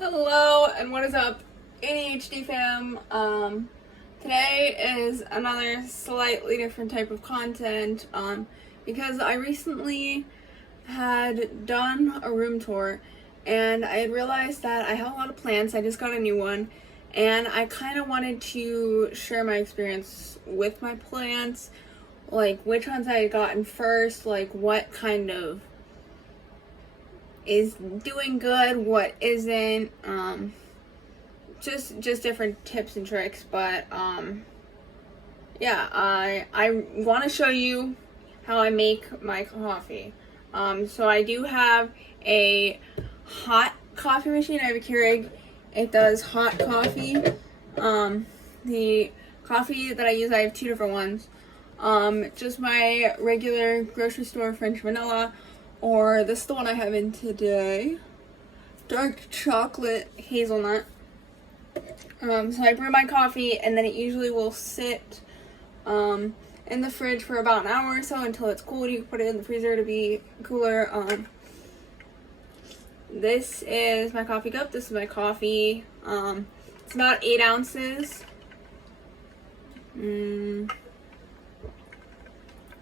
Hello and what is up, ADHD fam? Today is another slightly different type of content because I recently had done a room tour and I had realized that I have a lot of plants. I just got a new one and I kind of wanted to share my experience with my plants, like which ones I had gotten first, like what kind of is doing good, what isn't, just different tips and tricks. But yeah, I want to show you how I make my coffee. So I do have a hot coffee machine. I have a Keurig. It does hot coffee. The coffee that I use, I have two different ones. Just my regular grocery store French vanilla, or this is the one I have in today, dark chocolate hazelnut. So I brew my coffee and then it usually will sit in the fridge for about an hour or so until it's cooled. You can put it in the freezer to be cooler. This is my coffee cup. This is my coffee. It's about 8 ounces.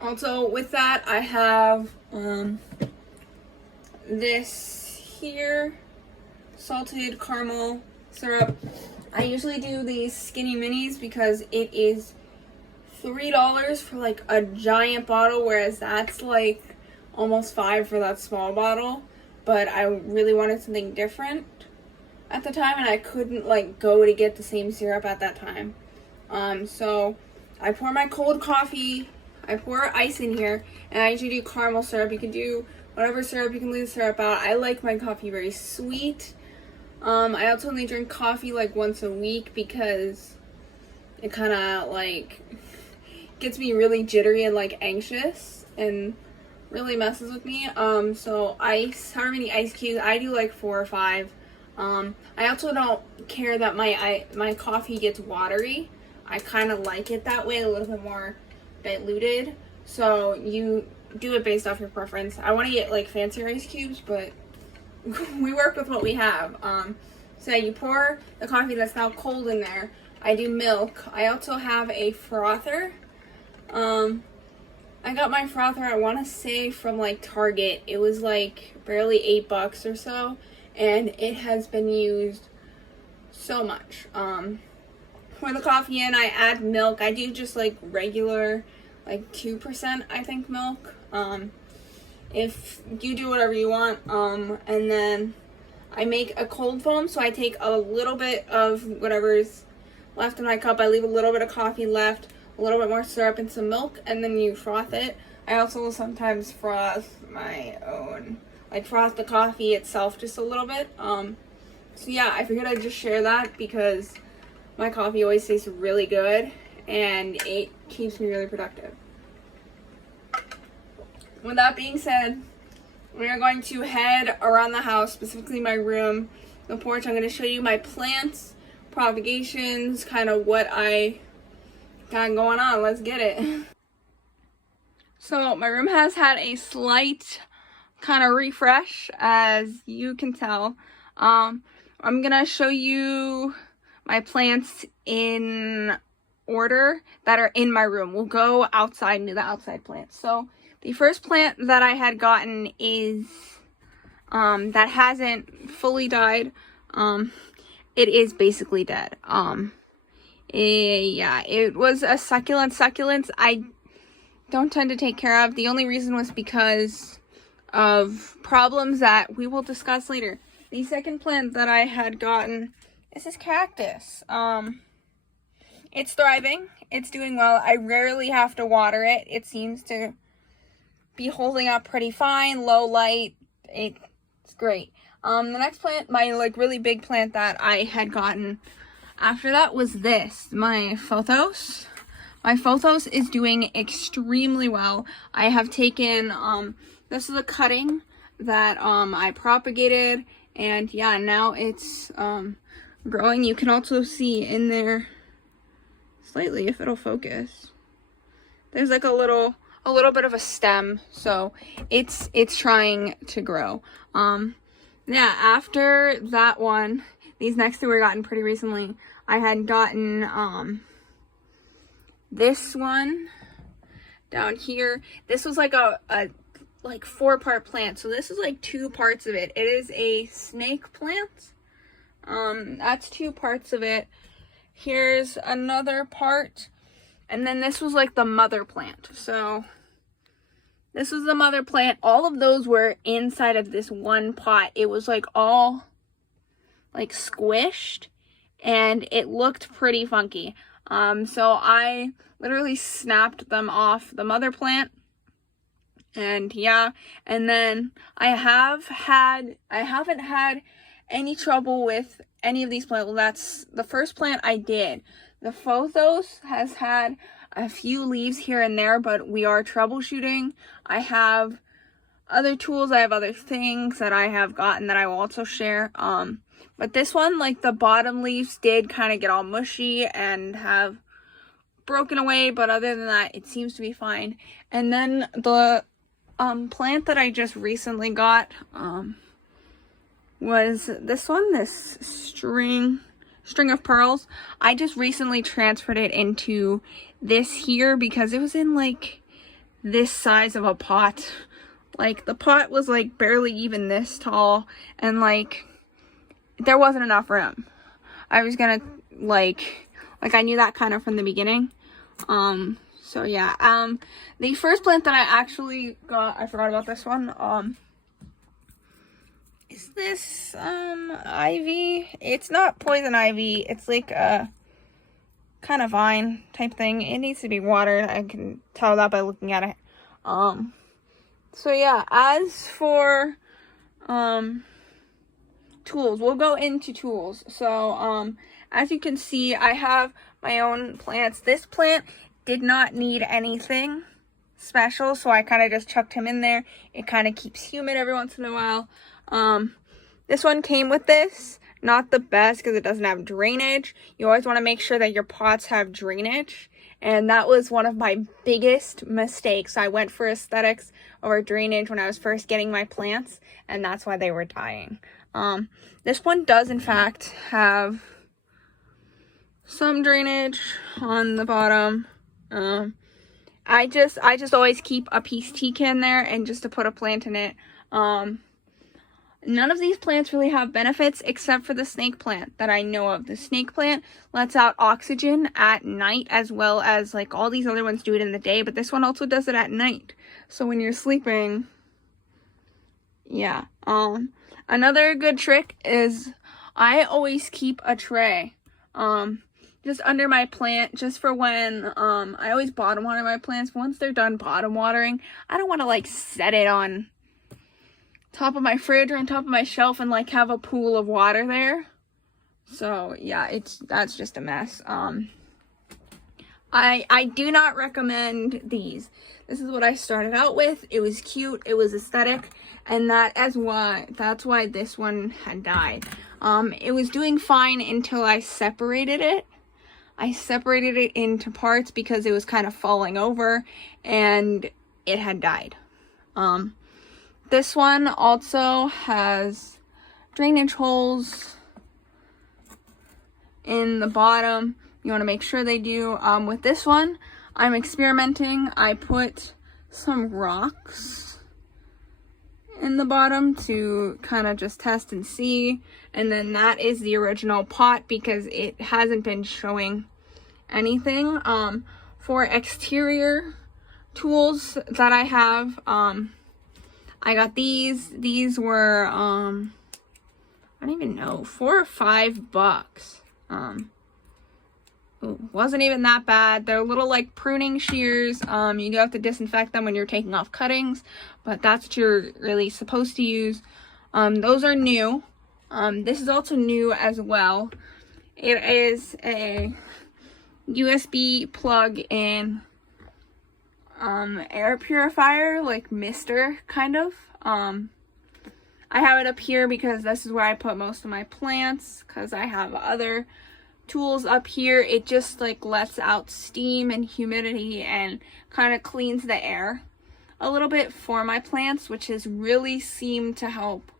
Also with that I have this here, salted caramel syrup. I usually do these skinny minis because it is $3 for like a giant bottle, whereas that's like almost $5 for that small bottle. But I really wanted something different at the time and I couldn't like go to get the same syrup at that time. So I pour my cold coffee, I pour ice in here, and I usually do caramel syrup. You can do whatever syrup, you can leave the syrup out. I like my coffee very sweet. I also only drink coffee like once a week because it kind of like gets me really jittery and like anxious and really messes with me. So ice, however many ice cubes, I do like 4 or 5. I also don't care that my coffee gets watery. I kind of like it that way, a little bit more diluted. So you do it based off your preference. I want to get like fancier ice cubes, but we work with what we have. So you pour the coffee that's now cold in there. I do milk. I also have a frother. I got my frother, I want to say from like Target. It was like barely $8 or so, and it has been used so much. Pour the coffee in, I add milk. I do just like regular, like 2% I think milk. If you do whatever you want. And then I make a cold foam, so I take a little bit of whatever's left in my cup. I leave a little bit of coffee left, a little bit more syrup and some milk, and then you froth it. I also will sometimes froth my own, like froth the coffee itself just a little bit. So yeah, I figured I'd just share that because my coffee always tastes really good and it keeps me really productive. With that being said, we are going to head around the house, specifically my room, the porch. I'm going to show you my plants, propagations, kind of what I got going on. Let's get it. So my room has had a slight kind of refresh, as you can tell. I'm going to show you my plants in order that are in my room. We'll go outside and do the outside plants. So the first plant that I had gotten is, that hasn't fully died. It is basically dead. Yeah, it was a succulent. Succulents I don't tend to take care of. The only reason was because of problems that we will discuss later. The second plant that I had gotten is this cactus. It's thriving. It's doing well. I rarely have to water it. It seems to be holding up pretty fine, low light. It's great. The next plant, my like really big plant that I had gotten after that was this, my Phothos. My Phothos is doing extremely well. I have taken, this is a cutting that I propagated, and yeah, now it's growing. You can also see in there slightly, if it'll focus, there's like a little bit of a stem, so it's trying to grow. Yeah, after that one, these next two were gotten pretty recently. I had gotten this one down here. This was like a like 4-part plant. So this is like 2 parts of it. It is a snake plant. That's 2 parts of it. Here's another part. And then this was like the mother plant. So this was the mother plant. All of those were inside of this one pot. It was like all like squished and it looked pretty funky. So I literally snapped them off the mother plant. And yeah, and then I haven't had any trouble with any of these plants. Well, that's the first plant I did. The Phothos has had a few leaves here and there, but we are troubleshooting. I have other tools, I have other things that I have gotten that I will also share. But this one, like the bottom leaves did kind of get all mushy and have broken away, but other than that, it seems to be fine. And then the plant that I just recently got was this one, this string of pearls. I just recently transferred it into this here because it was in like this size of a pot. Like the pot was like barely even this tall and like there wasn't enough room. I was gonna like I knew that kind of from the beginning. So yeah, the first plant that I actually got, I forgot about this one, is this, ivy. It's not poison ivy, it's like a kind of vine type thing. It needs to be watered, I can tell that by looking at it. So yeah, as for, tools, we'll go into tools. So, as you can see, I have my own plants. This plant did not need anything special, so I kind of just chucked him in there. It kind of keeps humid every once in a while. This one came with this. Not the best because it doesn't have drainage. You always want to make sure that your pots have drainage. And that was one of my biggest mistakes. I went for aesthetics over drainage when I was first getting my plants, and that's why they were dying. This one does in fact have some drainage on the bottom. I just always keep a peace tea can there and just to put a plant in it. None of these plants really have benefits except for the snake plant that I know of. The snake plant lets out oxygen at night as well as like all these other ones do it in the day, but this one also does it at night. So when you're sleeping, yeah. Another good trick is I always keep a tray just under my plant, just for when I always bottom water my plants. Once they're done bottom watering, I don't want to like set it on top of my fridge or on top of my shelf and like have a pool of water there. So yeah, that's just a mess. I do not recommend these. This is what I started out with. It was cute, it was aesthetic, and that's why this one had died. It was doing fine until I separated it. I separated it into parts because it was kind of falling over and it had died. This one also has drainage holes in the bottom. You want to make sure they do. With this one, I'm experimenting. I put some rocks in the bottom to kind of just test and see. And then that is the original pot because it hasn't been showing anything. For exterior tools that I have, I got these. These were, I don't even know, $4 or $5. Wasn't even that bad. They're little like pruning shears. You do have to disinfect them when you're taking off cuttings, but that's what you're really supposed to use. Those are new. This is also new as well. It is a USB plug-in air purifier, like mister kind of. I have it up here because this is where I put most of my plants, because I have other tools up here. It just like lets out steam and humidity and kind of cleans the air a little bit for my plants, which has really seemed to help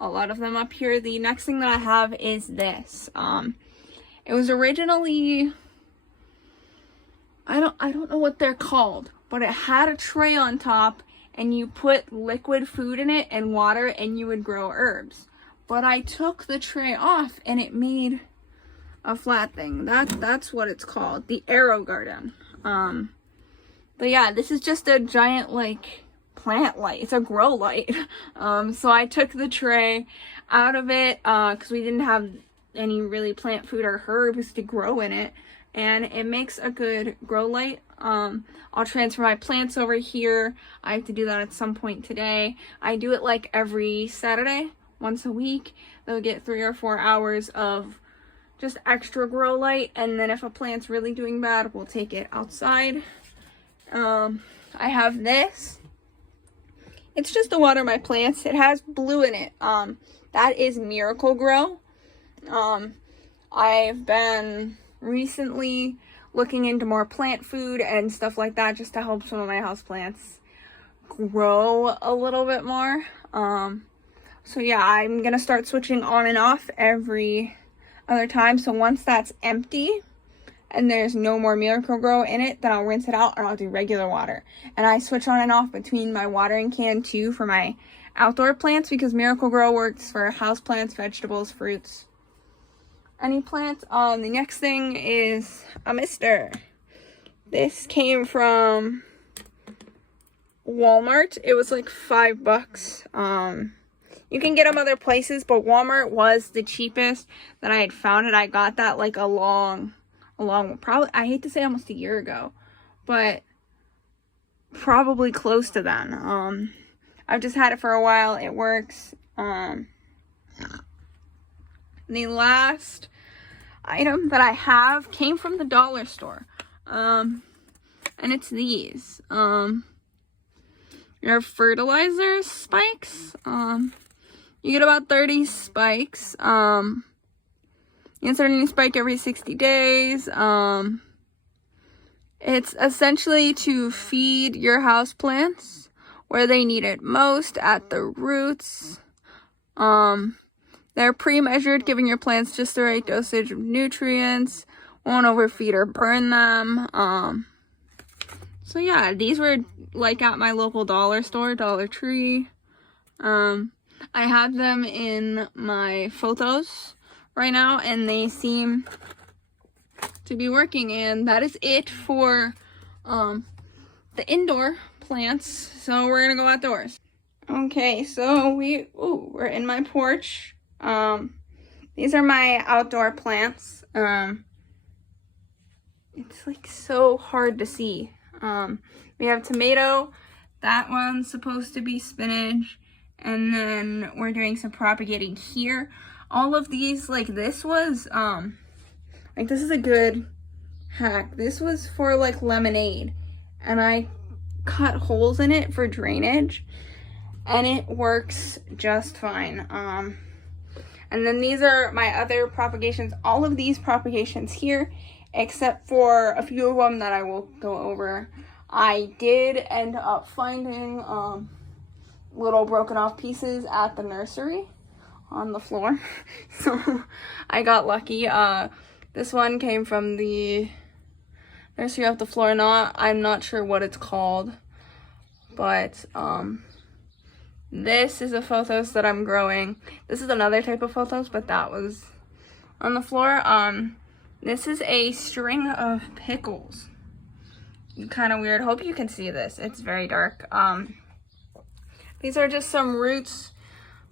a lot of them up here. The next thing that I have is this. It was originally, I don't know what they're called, but it had a tray on top and you put liquid food in it and water and you would grow herbs. But I took the tray off and it made a flat thing. That's what it's called, the AeroGarden. But yeah, this is just a giant like plant light. It's a grow light. So I took the tray out of it because we didn't have any really plant food or herbs to grow in it, and it makes a good grow light. I'll transfer my plants over here. I have to do that at some point today. I do it like every Saturday, once a week. They'll get 3 or 4 hours of just extra grow light, and then if a plant's really doing bad, we'll take it outside. I have this. It's just to water my plants. It has blue in it. That is Miracle-Gro. I've been recently looking into more plant food and stuff like that just to help some of my houseplants grow a little bit more. So yeah, I'm gonna start switching on and off every other time. So once that's empty and there's no more Miracle-Gro in it, then I'll rinse it out and I'll do regular water. And I switch on and off between my watering can too for my outdoor plants, because Miracle-Gro works for house plants, vegetables, fruits, any plants. The next thing is a mister. This came from Walmart. It was like $5. You can get them other places, but Walmart was the cheapest that I had found it. I got that like probably, I hate to say almost a year ago, but probably close to then. I've just had it for a while. It works. The last item that I have came from the dollar store. And it's these. Your fertilizer spikes. You get about 30 spikes. You insert a new spike every 60 days. It's essentially to feed your houseplants where they need it most, at the roots. They're pre-measured, giving your plants just the right dosage of nutrients. Won't overfeed or burn them. So yeah, these were like at my local dollar store, Dollar Tree. I have them in my photos right now, and they seem to be working. And that is it for the indoor plants. So we're gonna go outdoors. Okay, so we're in my porch. These are my outdoor plants. It's like so hard to see. We have tomato. That one's supposed to be spinach. And then we're doing some propagating here. All of these, like this was, like this is a good hack. This was for like lemonade. And I cut holes in it for drainage. And it works just fine. And then these are my other propagations. All of these propagations here, except for a few of them that I will go over. I did end up finding little broken off pieces at the nursery on the floor. So I got lucky. This one came from the nursery off the floor. I'm not sure what it's called, but this is a photos that I'm growing. This is another type of photos, but that was on the floor. This is a string of pickles. Kind of weird. Hope you can see this. It's very dark. These are just some roots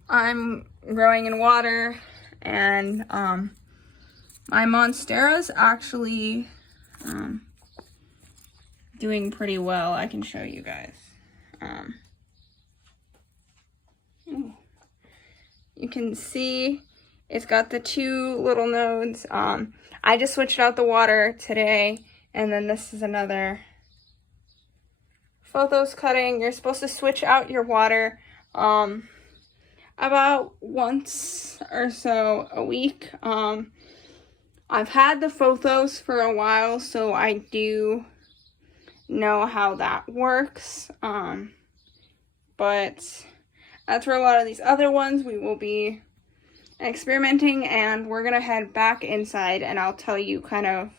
I'm growing in water, and my Monstera's actually doing pretty well. I can show you guys. You can see it's got the 2 little nodes. I just switched out the water today, and then this is another photos cutting. You're supposed to switch out your water about once or so a week. I've had the photos for a while, so I do know how that works. But That's where a lot of these other ones we will be experimenting, and we're gonna head back inside and I'll tell you kind of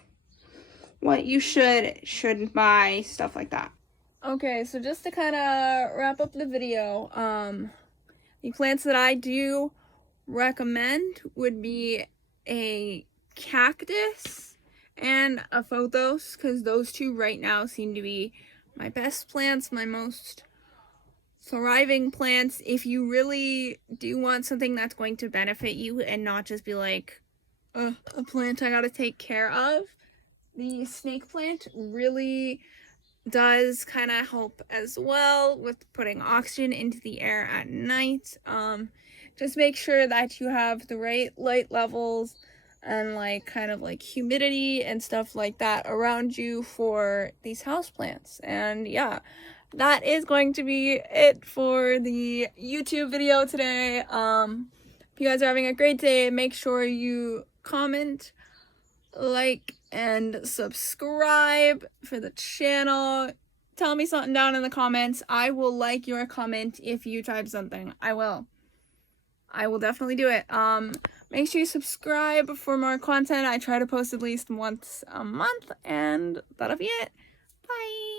what you shouldn't buy, stuff like that. Okay, so just to kind of wrap up the video, the plants that I do recommend would be a cactus and a photos, because those two right now seem to be my best plants, my most thriving plants. If you really do want something that's going to benefit you and not just be like a plant I gotta take care of, the snake plant really does kind of help as well with putting oxygen into the air at night. Just make sure that you have the right light levels and like kind of like humidity and stuff like that around you for these houseplants. And yeah, that is going to be it for the YouTube video today. If you guys are having a great day, make sure you comment, like, and subscribe for the channel. Tell me something down in the comments. I will like your comment if you tried something. I will definitely do it. Make sure you subscribe for more content. I try to post at least once a month, and that'll be it. Bye.